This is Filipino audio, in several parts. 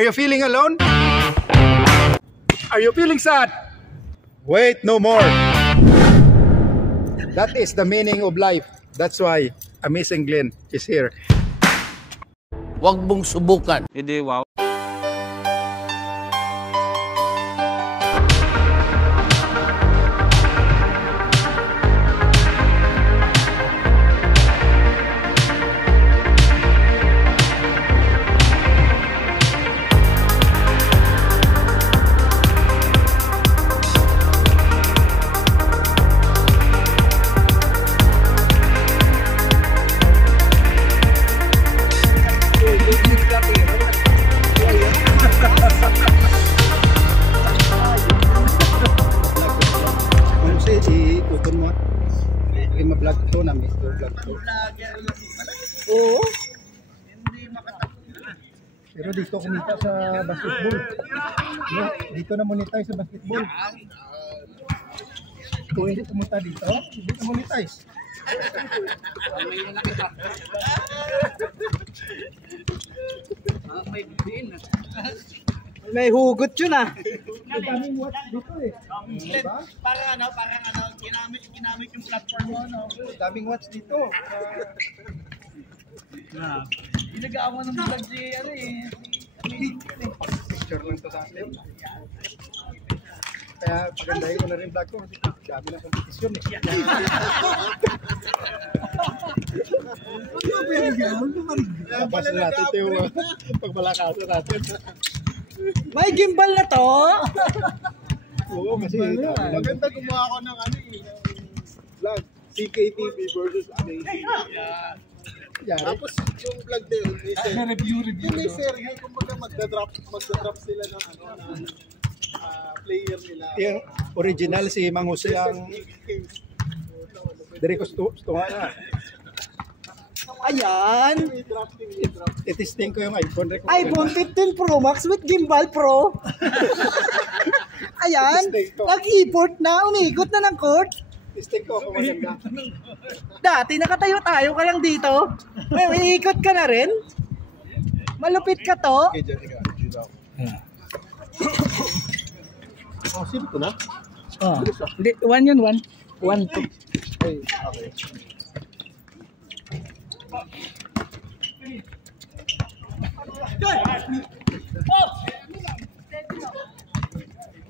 Are you feeling alone? Are you feeling sad? Wait, no more. That is the meaning of life. That's why Amazing Glenn is here. Huwag mong subukan. Hindi, wow. Ma-vlog to na Mr. Vlog to. Oo. Hindi makatakbo. Pero dito kumita sa basketball. No, dito na monetize sa basketball. Kung hindi pumunta dito, hindi na monetize. May hugot yun ah. Daming watch dito eh. Diba? Parang ginamit yung platform mo, no? Daming watch dito. Ginagawa ng vlog si ano eh. Picture lang to sa atin. Kaya pagandahin ko na rin vlog ko kasi dami ng kompetisyon eh. Tapos na natin ito yung pagmalakasan natin. May gimbal na to! Oo, kasi maganda gumawa ako ng ano eh, vlog, CKTV versus Amazing. Yeah. Tapos yung vlog na yun, may review. Yung may serye, kumbaga magda-drop sila ng ano, ng player nila. Yung original si Mang Jose ang Dere Costunga na. Ayan! Itisting ko yung iPhone. iPhone 15 Pro Max with Gimbal Pro. Ayan! Nag-import na, umikot na ng court. Itisting ko ako maganda. Dati nakatayo-tayo ka lang dito. May ikot ka na rin. Malupit ka to. Okay, dyan ikaw. Oh, sino ko na? Oh. Hindi, 1 yun, 1. 1, 2. Okay.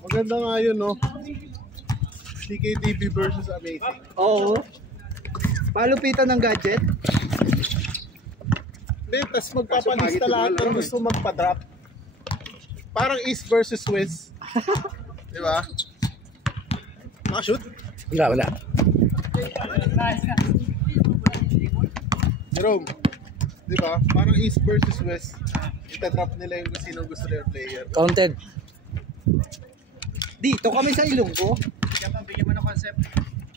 Maganda nga yun, no? CKTV versus Amazing. Oo. Palupitan ng gadget. Hindi, tas magpapalista lahat ng gusto magpa-drop. Parang East versus West. Di ba? Makashoot? Wala. Jerome, di ba? Parang East versus West. Ita-drop nila yung sino gusto nila player. Counted. Dito kami sa Ilonggo. Bigyan mo ng concept.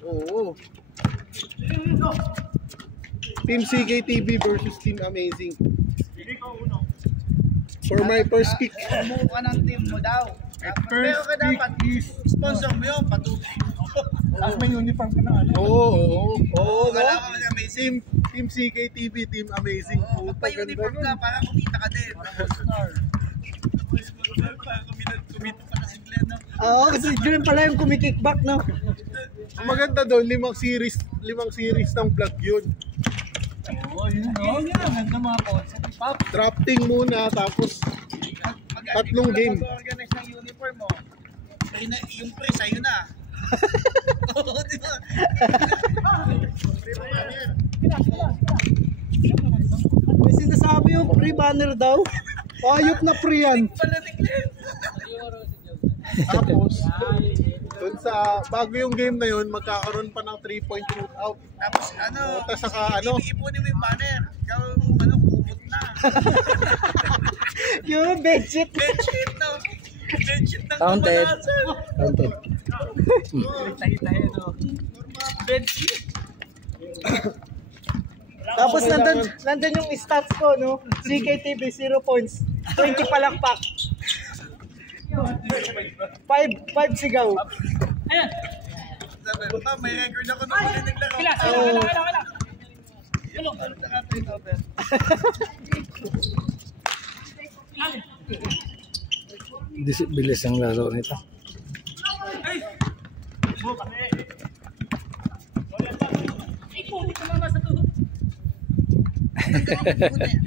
Oo. Team CKTV versus Team Amazing. For my first pick. Umuha ka ng team mo daw. Pero ka dapat sponsor mo yun, patubig. Tapos may uniform ka na ano? Oo. Kailangan mo Amazing. Team CKTV, Team Amazing. May uniform ka para kumita ka din. Kumita pa na si Glenn, no? Oo, kasi Glenn pala yung kumikickback, no? Ang maganda doon, 5 series ng vlog yun. Oo, yun, no? Yun ang ganda mga concept. Drafting muna, tapos tatlong game. Mag-organize ng uniform mo. Yung pre, sa'yo na. Oo, di ba? May sinasabi yung free banner daw. Ayop na pre yan. Pala ni Glenn. Tapos, doon sa, bago yung game na yun, magkakaroon pa ng 3-point shootout. Tapos ano, Tapos saka ano, ipunin mo yung banner. Ikaw, kumot na. Yung bedsheet. Bedsheet, no? Bedsheet ng Counted. kamalasan. Counted. Tayo, no? Bedsheet. Tapos nandun yung stats ko, no? CKTV 0 points, 20 palakpak. 5 sigaw. Ayan. May record ako nung ulinig lang. Kailan. Bilis ang laro nito.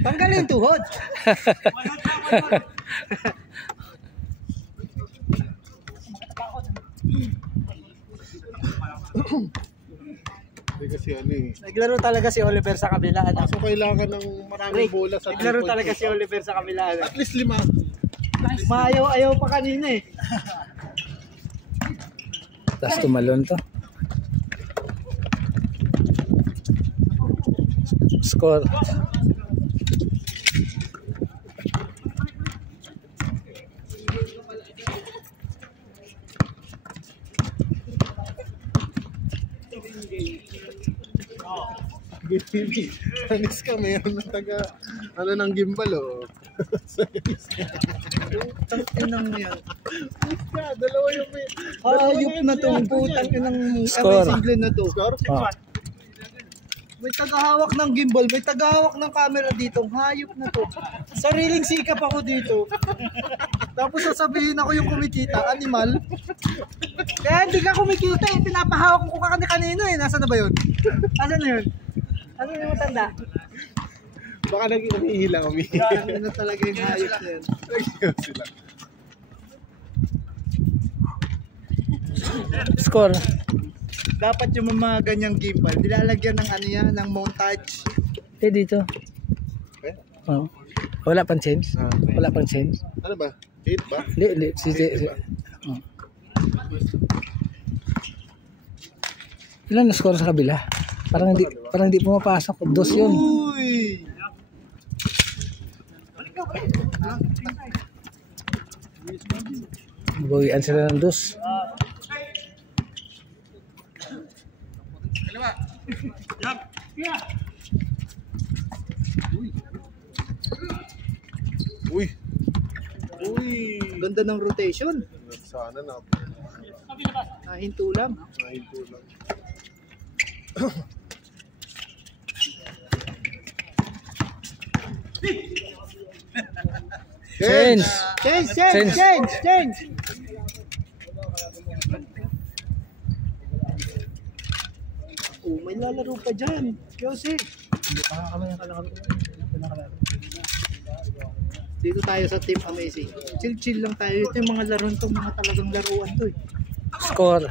Tanggalin tuhod. Hindi kasi ano eh. Naglaro talaga si Oliver sa kabila. Kaso kailangan ng maraming bola sa Naglaro talaga si Oliver sa kabila. At least 5. Maayaw pa kanina eh. Tapos tumalon to. Score. Anis ka, mayroon ng taga, ano ng gimbal oh. Tanginang mo yan. Dalawa yung may... Hayop na to. Putang inang Score. single na to. Score? Oh. May tagahawak ng gimbal. May tagahawak ng camera dito. Hayop na to. Sariling sikap ako dito. Tapos sasabihin ako yung kumikita. Animal. Kaya hindi ka kumikita eh. Pinapahawak ko kanino eh. Nasaan na ba yun? Nasaan na yun? Ano yung matanda? Baka naging umihila. Ano na talaga yung hayop na yun. Sila. Score. Dapat yung mga ganyang gimbal, nilalagyan ng ano yan, ng montage. Dito. Okay. Oh. Wala pang change? Wala pang change? Ano ba? 8 ba? Hindi. Oh. Ilan na score sa kabila? Parang hindi pumapasok. 2 yun. Uy! Bawian sila ng 2. Uy! Uy! Ganda ng rotation. Sana na. Nahinto lang. Nahinto lang. Change. Change! Oh, may lalaro pa dyan. Kasi. Dito tayo sa Team Amazing. Chill lang tayo. Ito yung mga laruan to, mga talagang laruan to eh. Score.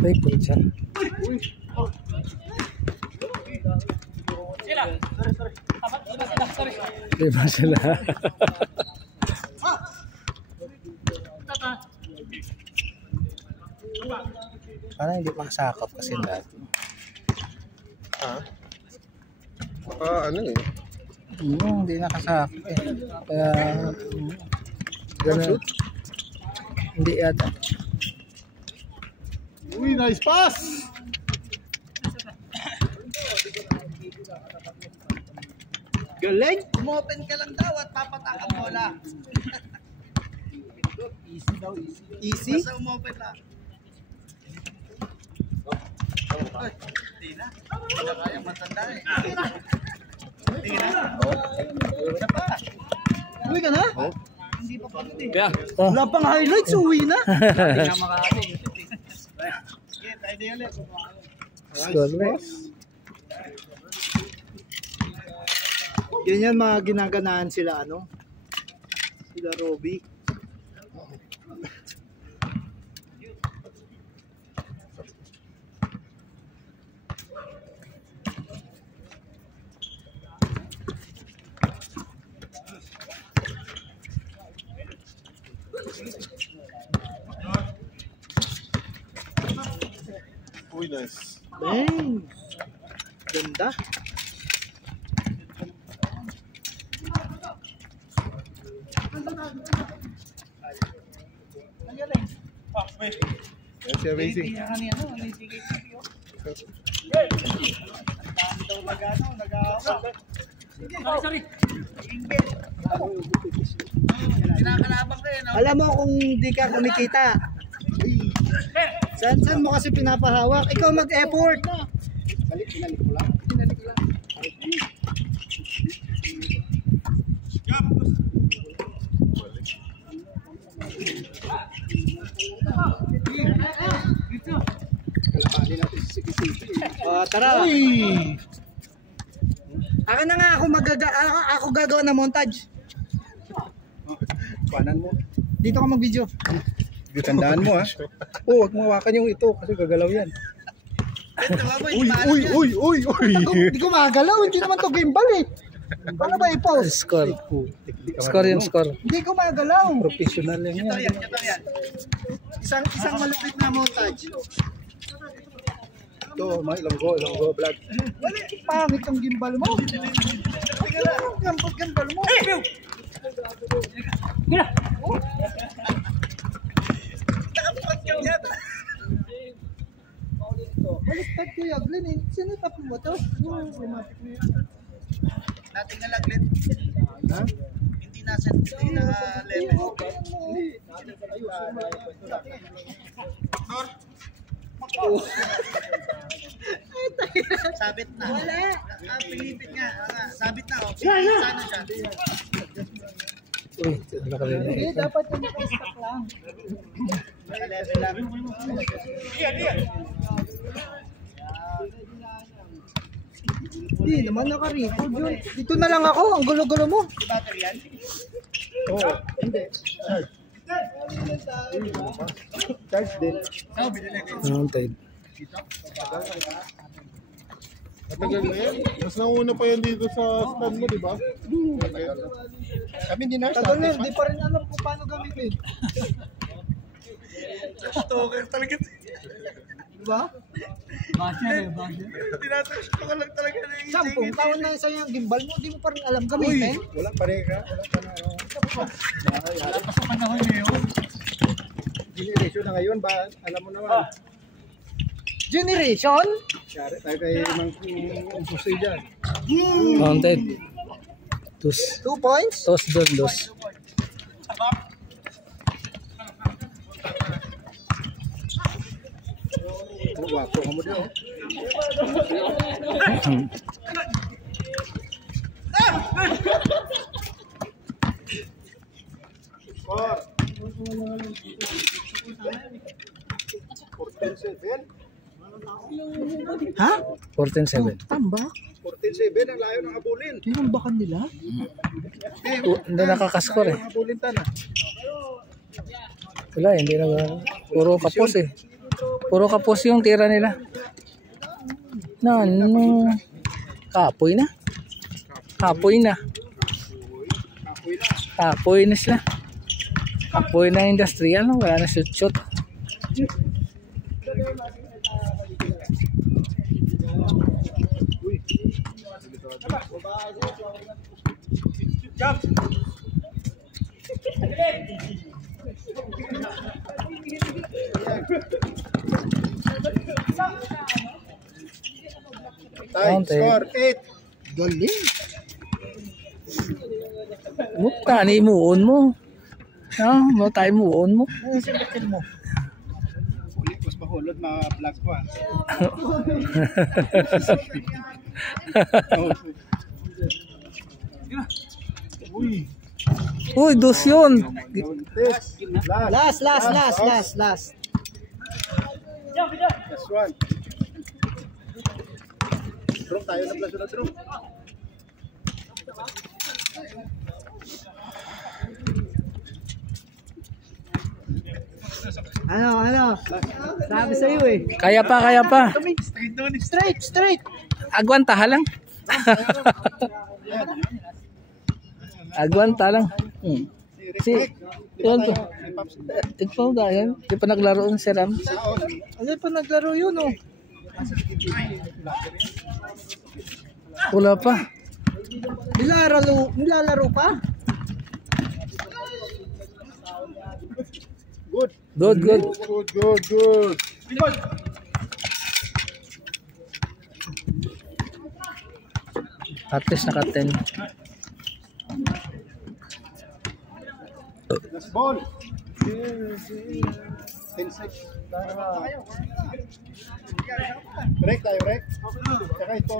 Ay, pucha. Lima sila. Parang hindi makasakop kasi dati. Ano eh? Hindi nakasakop eh. Kaya, ganun. Hindi yata. Uy, nice pass! Galing! Umopen ka lang daw at papatak ang bola. Easy daw, easy. Easy? Basta umopen lang. Hindi na. Hindi na kaya, matanda eh. Hindi na. Uwi na pa. Uwi ka na? Oh? Hindi pa pa. Yeah. Wala pang highlights, uwi na. Hindi na makakati. Sige, tayo din ulit. Score. Ganyan mga ginaganaan sila ano? Sila Robby. Uy, nice. Dang! Ganda. That's amazing. Alam mo kung di ka kumikita. Saan mo kasi pinapahawak? Ikaw mag-effort. Pinalik ko lang. Tara. Uy! Ako na nga, ako gagawa ng montage. Panan mo. Dito ka mag-video. Tandaan mo ha. Oh, wag mo hawakan yung ito kasi gagalaw yan. Uy! Hindi ko magalaw, hindi naman to gimbal eh. Paano ba i-pause? Score. Score yung score. Hindi ko magalaw. Professional yan. Isang malupit na montage. Ito, mga ilonggo vlog. Wala, pangit yung gimbal mo. Gimbal mo. Baliktad ko yung Glenn eh. Sinitap mo to? Nating nalaglit. Ha? Hindi nasa level. Sabit na. Wala. Pilipit nga. Sabit na. Sana siya. Uy, nakalina Hindi, ito. dapat yung naka-stack lang. Level lang. Hindi naman naka-record yun. Dito na lang ako, ang gulo-gulo mo. Battery yan. Oo. Hindi. Charge din. Mounted. Matagal na yan. Mas nauna pa yan dito sa stand mo, di ba? Kami din na. Tagal na, hindi pa rin alam kung paano gamitin. Stalker talaga. Diba? Tinatrash ko lang talaga na yung 10 taon na sa'yo yung gimbal mo, di mo pa rin alam gamitin. Wala pa rin ka. Wala pa na. Wala pa sa panahon ngayon. Generation na ngayon ba? Alam mo naman. Generation? Syari tayo kay Mang Jose dyan. Mounted. Dos. 2 points? Dos doon, dos. Wapo ka mo din, oh. Score. 14-7. Ha? 14-7. Tamba? 14-7 ang layo ng habulin. Tinambakan nila? Hindi nakakaskore eh. Ang habulin tan. Wala, hindi na. Puro kapos eh. Puro kapos yung tira nila. Ano? Kapoy na. Kapoy na. Kapoy na sila. Kapoy na industrial. Wala na shoot. Time, score 8. Galing. Tani muon mo. Mo tayo muon mo. Ano simbatin mo? Uli, mas mahulod mga vlog ko ah. Uy. Uy, dos yun. Test. Last. Last. Last one. Drone tayo na plus na drone. Ano? Sabi sa'yo eh. Kaya pa. Straight. Agwanta lang. Agwanta lang. Si yun to. Ito dahil di pa naglaro ng si Ram. Ano pa naglaro yun oh? Wala pa. Nilalaro pa? Good. At least naka-10. Last ball. 10-6. Break tayo, break. Saka ito.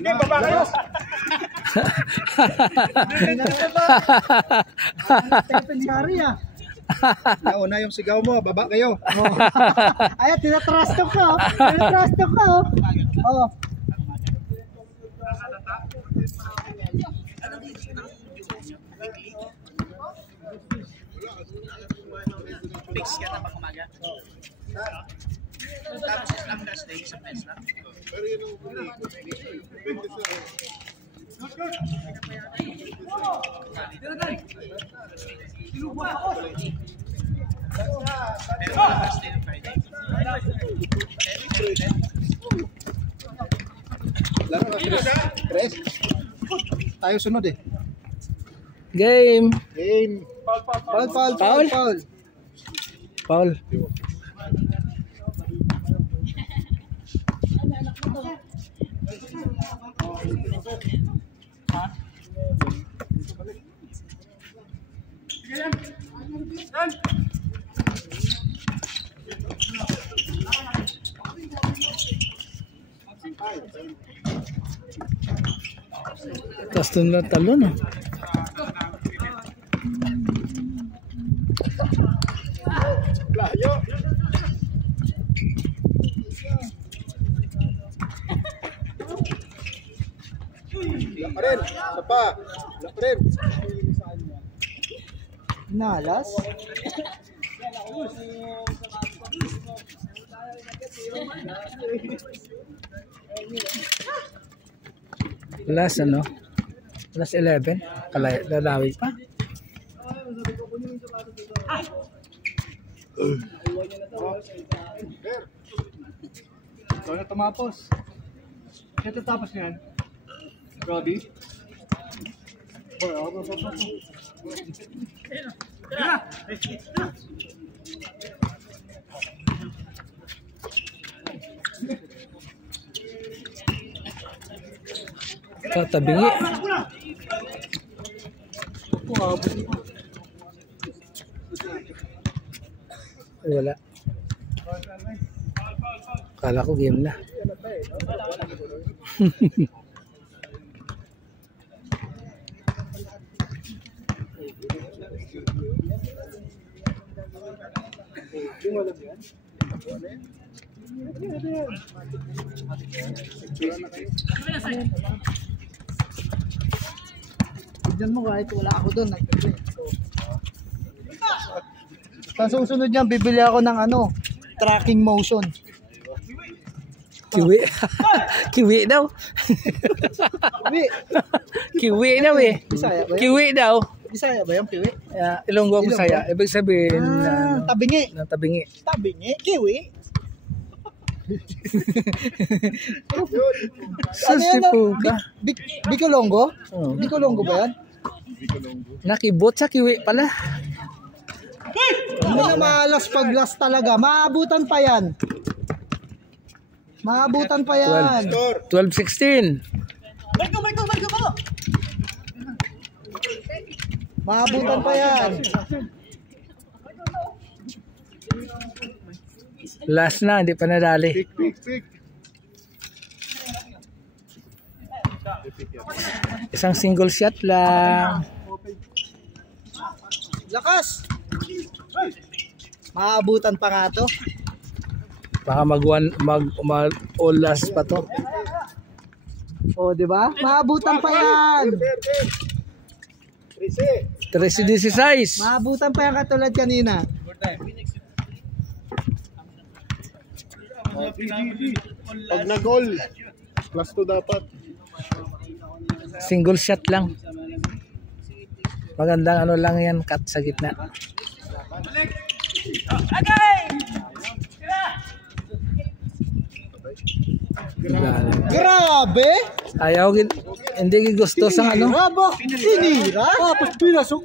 Sige, baba kayo. Stephen Curry ah. Nauna yung sigaw mo, baba kayo. Ay, tinatrash talk ka. Tinatrash talk ka. Oh. Fix ka na pag umaga. Tapos Islam Thursday sa Pesla. Pero yun ang laro na, Tres. Tayo sunod eh. Game. Game. Foul. Tapos doon na talon ah. Layo. Laparin. Sapa. Laparin. Nalas. Last ano? Last 11. Lalawi pa. Ikaw na tumapos. Ito tapos niyan. Robbie. Boy, ako pa. Tatabingi. Ay, wala. Kala ko game na. Tignan mo kahit wala ako doon. Sa susunod niyan, bibili ako ng ano, tracking motion. Kiwi. Kiwi daw. Kiwi. Kiwi daw eh. Bisaya ba yan? Kiwi daw. Bisaya ba yung kiwi? Ilonggo ko saya. Ibig sabihin Tabingi. na tabingi. Tabingi? Kiwi? Susipuga. Bicolongo? Oh. Bicolongo ba yan? Nakibot sa kiwi pala. Hindi na maalas pag last talaga. Maabutan pa yan. Maabutan pa yan. 12-16. Maabutan pa yan. Last na, hindi pa nadali. Pick. Isang single shot lang. Lakas! Maabutan pa nga to. Baka all last pa to. O, di ba? Maabutan pa yan. 13-16. Maabutan pa yan katulad kanina. Pag na-goal, plus 2 dapat. Single shot lang. Magandang ano lang yan, cut sa gitna. Grabe! Ayaw, hindi gusto sa ano. Sinira? Tapos pinasok